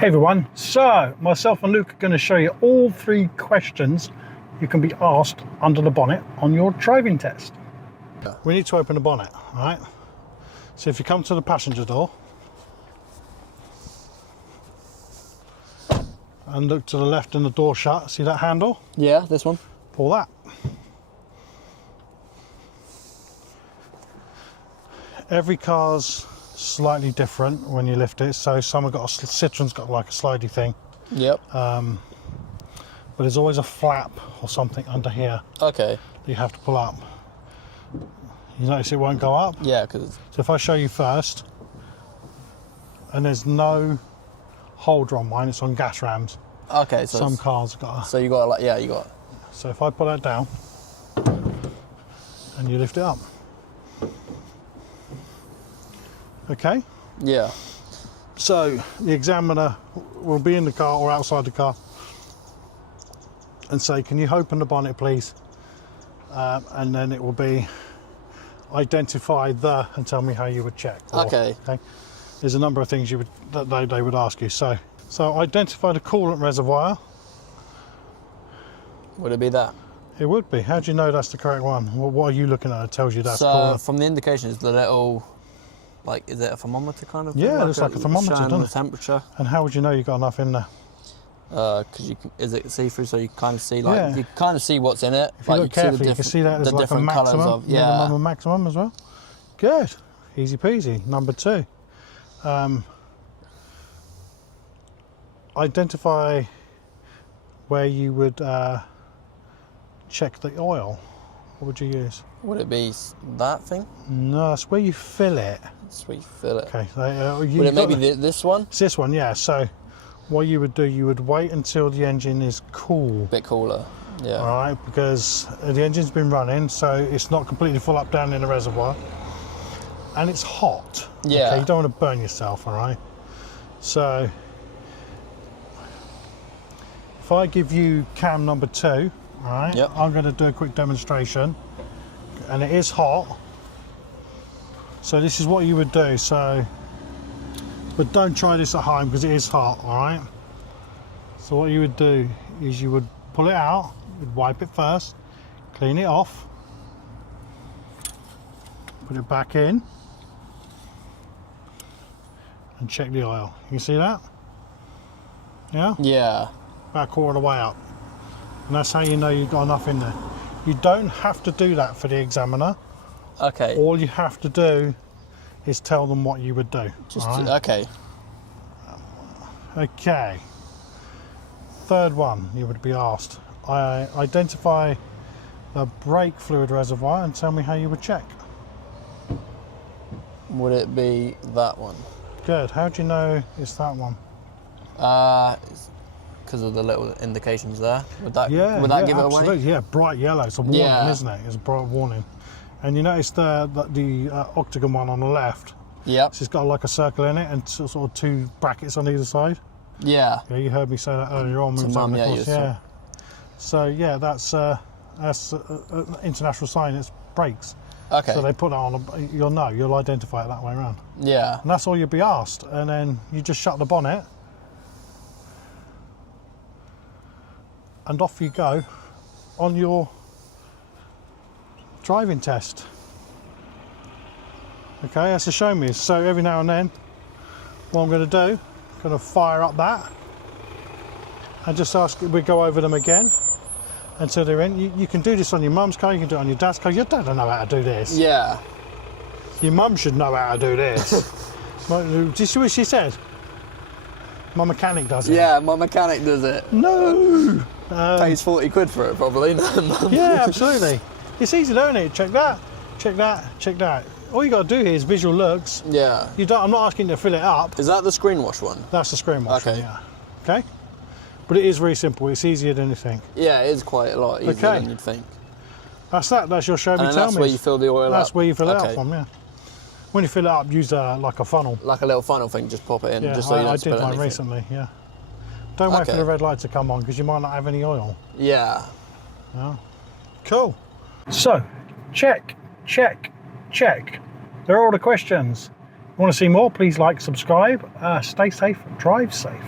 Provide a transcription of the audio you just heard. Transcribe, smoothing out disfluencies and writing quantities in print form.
Hey everyone, so myself and Luke are going to show you all 3 questions you can be asked under the bonnet on your driving test. We need to open the bonnet, alright? So if you come to the passenger door and look to the left and the door shut, see that handle? Yeah, this one. Pull that. Every car's slightly different when you lift it, so some have got Citroen's got like a slidey thing. Yep. But there's always a flap or something under here. Okay. That you have to pull up. You notice it won't go up? Yeah, because... So if I show you first, and there's no holder on mine, it's on gas rams. Okay, so... Some cars got a... So you got, like, yeah, you got... So if I put that down, and you lift it up. Okay? Yeah. So the examiner will be in the car or outside the car and say, can you open the bonnet please? And then it will be identify the and tell me how you would check. Okay. Okay. There's a number of things that they would ask you. So identify the coolant reservoir. Would it be that? It would be. How do you know that's the correct one? What are you looking at that tells you that's so coolant? From the indications, the little, like, is it a thermometer kind of thing? Yeah, it looks like a thermometer, showing doesn't the it? temperature. And how would you know you got enough in there? Because is it see-through, so you kind of see, like, Yeah. you kind of see what's in it. If you like, look carefully, you can see that there's the like a different maximum, colours of, yeah. minimum and maximum as well. Good, easy peasy. Number 2, identify where you would check the oil. What would you use? Would it be that thing? No, that's where you fill it. That's where you fill it. Okay. Would it maybe this one? It's this one, yeah. So what you would do, you would wait until the engine is cool. Bit cooler, yeah. All right, because the engine's been running, so it's not completely full up down in the reservoir. And it's hot. Yeah. Okay, you don't want to burn yourself, all right? So if I give you cam number 2, all right, yep. I'm going to do a quick demonstration. And it is hot. So this is what you would do. So, but don't try this at home because it is hot, all right? So what you would do is you would pull it out, you'd wipe it first, clean it off, put it back in, and check the oil. You see that? Yeah? Yeah. About a quarter of the way up. And that's how you know you've got enough in there. You don't have to do that for the examiner. Okay. All you have to do is tell them what you would do. Just right? okay. Okay. Third one, you would be asked. Identify the brake fluid reservoir and tell me how you would check. Would it be that one? Good. How do you know it's that one? Because of the little indications there. Would that Yeah, give it absolutely. away? Yeah, bright yellow. It's a warning, Yeah. isn't it? It's a bright warning. And you notice the octagon one on the left. Yep. It's just got like a circle in it and sort of 2 brackets on either side. Yeah. Yeah, you heard me say that earlier on. Mum, yeah, Yeah. So yeah, that's international sign. It's brakes. Okay. So they put that on. You'll identify it that way around. Yeah. And that's all you'll be asked. And then you just shut the bonnet, and off you go on your driving test. Okay, that's a show me. So every now and then, what I'm going to do, I'm going to fire up that and just ask. We go over them again until they're in. You can do this on your mum's car. You can do it on your dad's car. Your dad don't know how to do this. Yeah. Your mum should know how to do this. Do you see what she said? My mechanic does it. Yeah, my mechanic does it. No. Pays 40 quid for it, probably. Yeah, absolutely. It's easy, don't it? Check that, check that, check that. All you got to do here is visual looks. Yeah. I'm not asking you to fill it up. Is that the screen wash one? That's the screen wash. Okay. Yeah. Okay. But it is very simple. It's easier than you think. Yeah, it is quite a lot easier than you'd think. That's that. That's your show me, And tell that's me. where you fill the oil up? That's where you fill it up from, yeah. When you fill it up, use like a funnel. Like a little funnel thing, just pop it in, Yeah, just so you don't I spill did mine anything. recently, yeah. Don't wait for the red light to come on because you might not have any oil. Yeah. Yeah. Cool. So, check, check, check. There are all the questions. If you want to see more, please like, subscribe. Stay safe, drive safe.